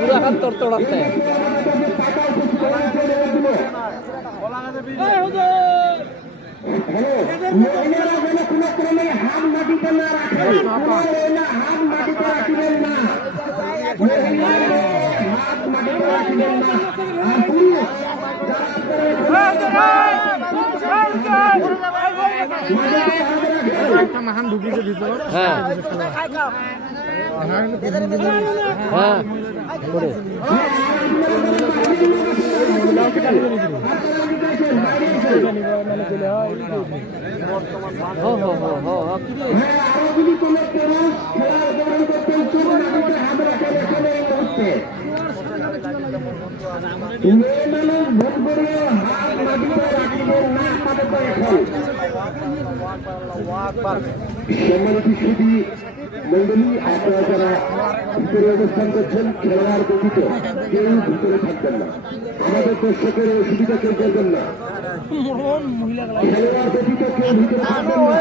বুড়া হাত তোর তোড়াতে মাহান ঢুকিয়েছে ভিতর। হ্যাঁ হ্যাঁ মন্ডলী আপনারা যারা ভিতরে অবস্থান করছেন খেলোয়াড় ব্যতীত কেউ ভিতরে থাকবেন না। আমাদের দর্শকের অসুবিধা কেউ করবেন না। খেলোয়াড় ব্যতীত কেউ ভিতরে থাকবেন না।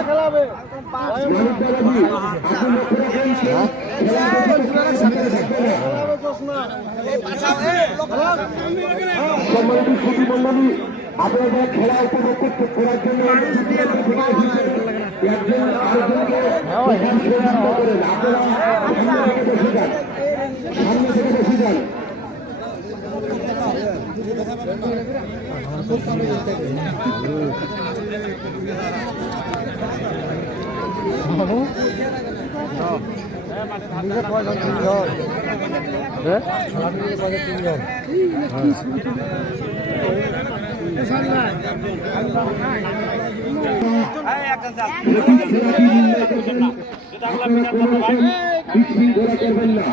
সম্মানিত সুধী মন্ডলী, আপনারা খেলা উপভোগ করার জন্য একজন আরেকজনকে করেন। আপনারা সামনে থেকে বসে যান, সামনে থেকে বসে যান। বিশৃঙ্খলা করবেন না।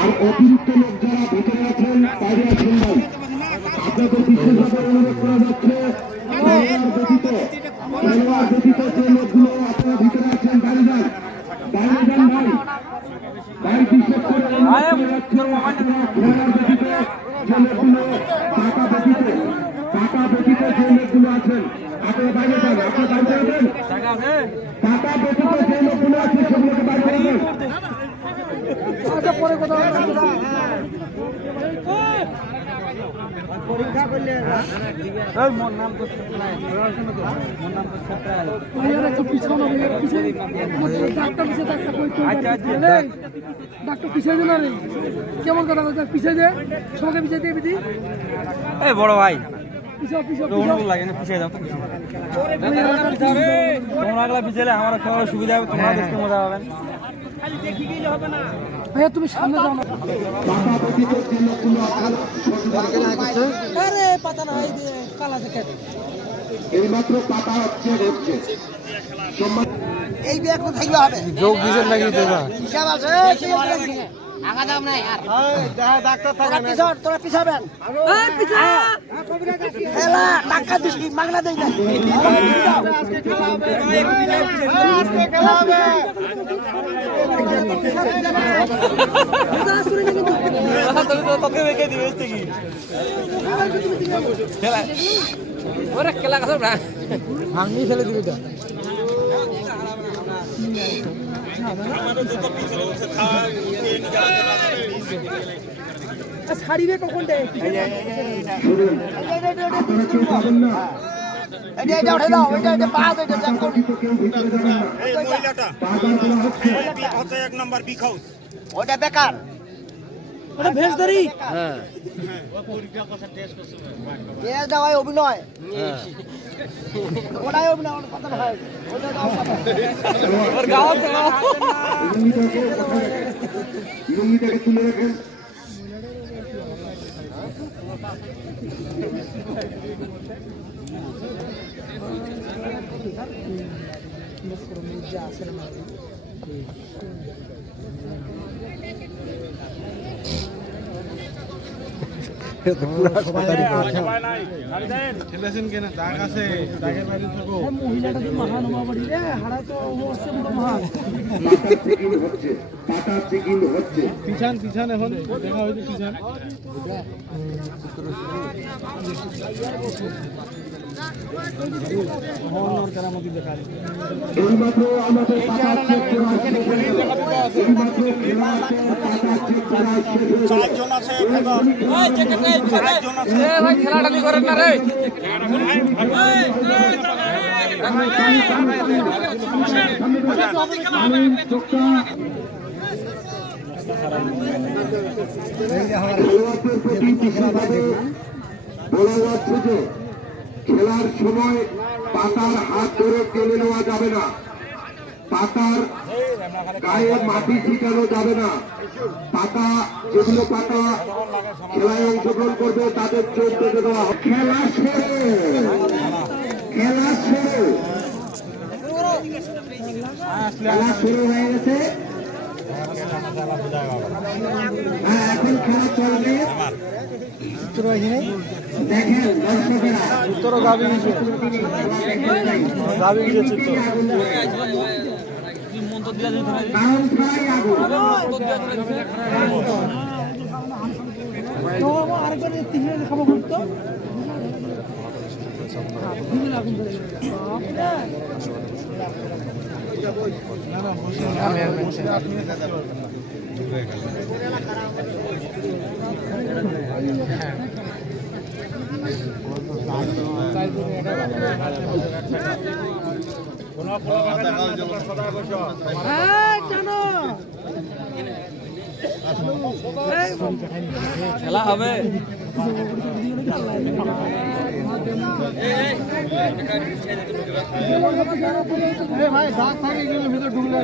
আর অতিরিক্ত লোক যারা ভিতরে আছেন বাইরে আছেন না, আপনাদের বিশেষভাবে অনুরোধ করা যাচ্ছে খেলোয়াড় ব্যতীত যে লোকগুলো আপনারা ভিতরে আছেন বাইরে যান, বাইরে যান ভাই। ভাই বিশেষ করে খেলোয়াড় ব্যতীত যে লোকগুলো টাকা ব্যতীত যে লোকগুলো আছেন আপনারা বাইরে যান, আপনারা বাইরে যাবেন। টাকা ব্যতীত যে লোকগুলো আছে সেগুলোকে বাইরে যাবেন। পরে কথা পরীক্ষা করলে মোর নাম ডাক্তার পিছিয়ে দিল রে, কেমন কথা পিছিয়ে দে, সবাইকে পিছিয়ে দিয়ে বিধি। এই বড় ভাই লাগে না, পিছিয়ে দাও। তোমরা পিছালে আমার সুবিধা হবে, তোমরা দেখতে মজা পাবেন। ভাইয়া তুমি সামনে যাও না। আরে পাতা না কালা জ্যাকেট এইমাত্র পাতা হচ্ছে এই বিয়ে কোন থাকবে হবে যোগ দিছেন নাকি তোমরা? হিসাব আছে আগা দাম নাই আর ডাক্তার থাকে না। তোরা পিছাবেন, এই পিছা খেলা টাকা দিছি মাগনা দেই না। আজকে খেলা হবে ভাই, আজকে খেলা হবে। তোকে বেঁকে দিবে কি খেলা ওরে খেলা কথা না ভাঙি ফেলে দিবি তো। ছাড়িবে কখন দে এটা উঠে দাও, এটা বাদ, এটা এই মহিলাটা হচ্ছে এক নাম্বার বিগ হাউস, ওটা বেকার, ওটা ভেজ ধরি। হ্যাঁ এর দাওয়াই অভিনয়, ওটাই অভিনয়, ওর কথা ভাই, ওটা দাও কথা ওর গাওয়া থেকে লুঙ্গিটাকে তুলে রাখেন। খেলেছেন কেন দাগ আছে দাগের বাইরে থাকো মহিলাটা তো মহান বাড়ি রে হারা তো হচ্ছে বড় মহান পাতা চেকিং হচ্ছে পিছান পিছান এখন দেখা হয়েছে পিছান এইমাত্র আমাদের পাতা চেক করা চারজন আছে খেলাটালি করেন না রে বলা যাচ্ছে যে খেলার সময় পাতার হাত ধরে টেনে নেওয়া যাবে না, পাতার গায়ে মাটি ছিটানো যাবে না, পাতা যেগুলো পাতা খেলায় অংশগ্রহণ করবে তাদের চোখ বেঁধে দেওয়া হবে। খেলা শুরু, খেলা শুরু, খেলা শুরু হয়ে গেছে। হ্যাঁ, এখন খেলা চলবে। দেখেন দর্শকেরা উত্তর গাবি গিয়েছে কারণ ছাড়াই আগুন। আরেকবার তিনজন খাবো করতো খেলা হবে ভাই দাগ থাকে গেলে ভিতরে ঢুকলে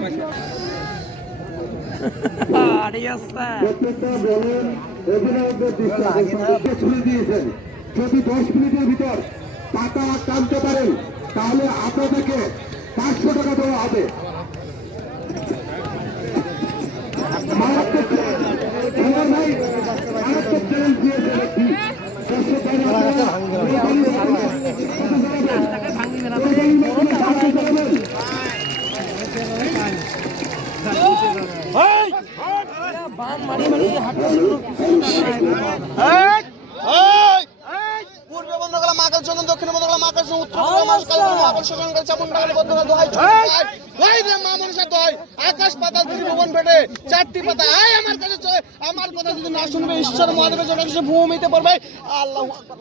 প্রত্যেকটা বলের অধিনায়কদের দৃষ্টি আকর্ষণ ছুড়ে দিয়েছেন। যদি 10 মিনিটের ভিতর পাতা টানতে পারেন তাহলে আপনাদেরকে 500 টাকা দেওয়া হবে। মারাত্মক খেলোয়াড় ভাই মারাত্মক চ্যালেঞ্জ দিয়েছেন একটি। পূর্বে বন্ধ করা মাকাল চন্দন, দক্ষিণে বন্ধ করা মাকাল চন্দন, উত্তর বন্ধ মাকাল মাকাল শোষণ করে চামুন ডালে বন্ধ করা দোহাই ওই রে মা মনসা দোহাই আকাশ পাতাল ত্রিভুবন ফেটে চারটি পাতা আয় আমার কাছে চলে। আমার কথা যদি না শুনবে ঈশ্বর মহাদেবের জন্য কিছু ভূমিতে পড়বে। আল্লাহু আকবার।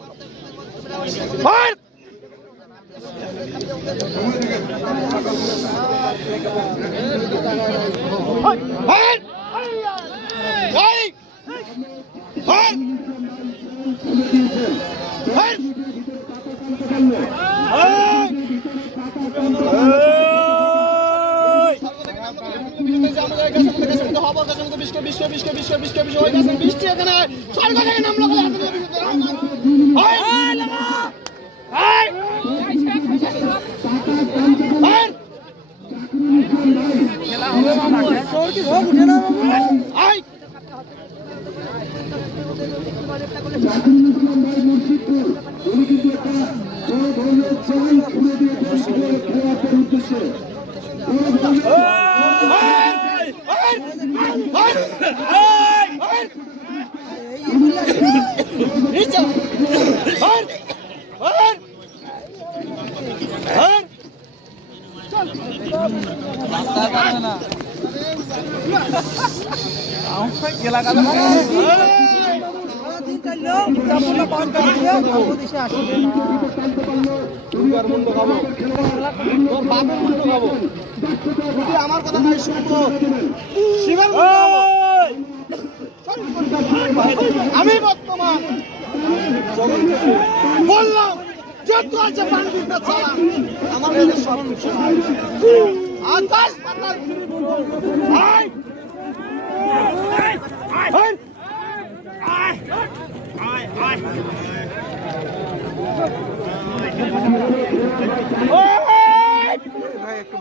বৃষ্টি এখানে স্বর্গ থেকে নামলো আমার কথা নাই শুনবো আমি বর্তমান বললাম যত আছে পান্ডিতটা ছাড়া আমার কাছে সব আকাশ পাতাল একটু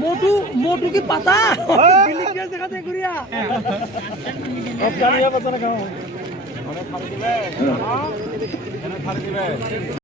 মোটু মোটু কি পাতা দেখাতে ঘুরিয়া